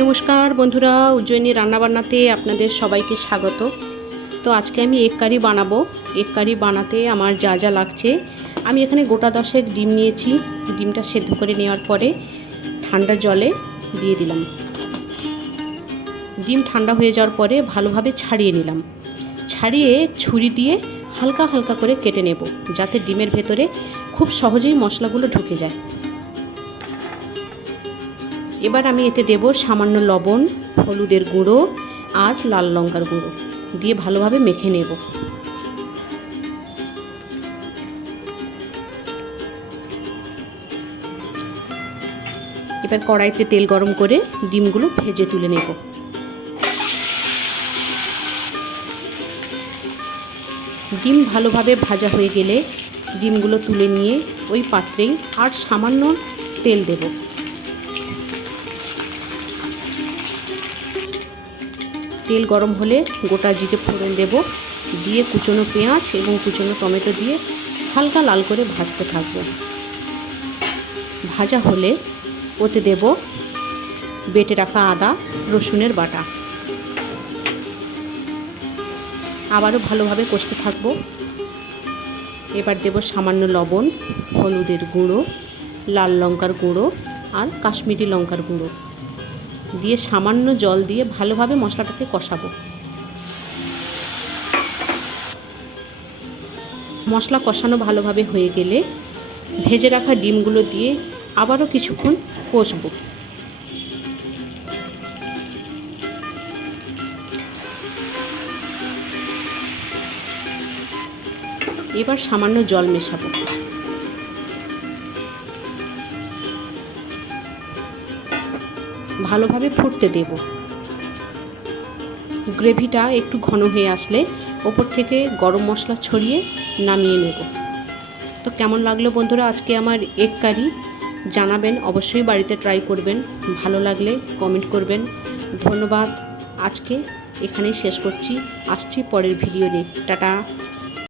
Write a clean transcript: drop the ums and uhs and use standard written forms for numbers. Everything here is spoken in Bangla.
নমস্কার বন্ধুরা, উজ্জয়িনী রান্নাবান্নাতে আপনাদের সবাইকে স্বাগত। তো আজকে আমি এগ কারি বানাবো। এগ কারি বানাতে আমার যা যা লাগছে, আমি এখানে গোটা 10 ডিম নিয়েছি। ডিমটা সেদ্ধ করে নেওয়ার পরে ঠান্ডা জলে দিয়ে দিলাম। ডিম ঠান্ডা হয়ে যাওয়ার পরে ভালোভাবে ছাড়িয়ে নিলাম। ছাড়িয়ে ছুরি দিয়ে হালকা হালকা করে কেটে নেব, যাতে ডিমের ভেতরে খুব সহজেই মশলাগুলো ঢুকে যায়। এবার আমি এতে দেব সামান্য লবণ, হলুদের গুঁড়ো আর লাল লঙ্কার গুঁড়ো দিয়ে ভালোভাবে মেখে নেব। এবার কড়াইতে তেল গরম করে ডিমগুলো ভেজে তুলে নেব। ডিম ভালোভাবে ভাজা হয়ে গেলে ডিমগুলো তুলে নিয়ে ওই পাত্রেই আর সামান্য তেল দেব। তেল গরম হলে গোটা জিরে ফোড়ন দেব, দিয়ে কুচনো পেঁয়াজ এবং কুচনো টমেটো দিয়ে হালকা লাল করে ভাজতে থাকব। ভাজা হলে ওতে দেব বেটে রাখা আদা রসুনের বাটা। আবারও ভালোভাবে কষতে থাকব। এবার দেব সামান্য লবণ, হলুদের গুঁড়ো, লাল লঙ্কার গুঁড়ো আর কাশ্মীরি লঙ্কার গুঁড়ো দিয়ে সামান্য জল দিয়ে ভালোভাবে মশলাটাকে কষাবো। মশলা কষানো ভালোভাবে হয়ে গেলে ভেজে রাখা ডিমগুলো দিয়ে আবারও কিছুক্ষণ কষবো। এবার সামান্য জল মেশাবো। ভালোভাবে ফুটতে দেব। গ্রেভিটা একটু ঘন হয়ে আসলে ওপর থেকে গরম মশলা ছড়িয়ে নামিয়ে নেব। তো কেমন লাগলো বন্ধুরা আজকে আমার এগ কারি? জানাবেন, অবশ্যই বাড়িতে ট্রাই করবেন। ভালো লাগলে কমেন্ট করবেন। ধন্যবাদ। আজকে এখানেই শেষ করছি। আসছি পরের ভিডিও নিয়ে। টাটা।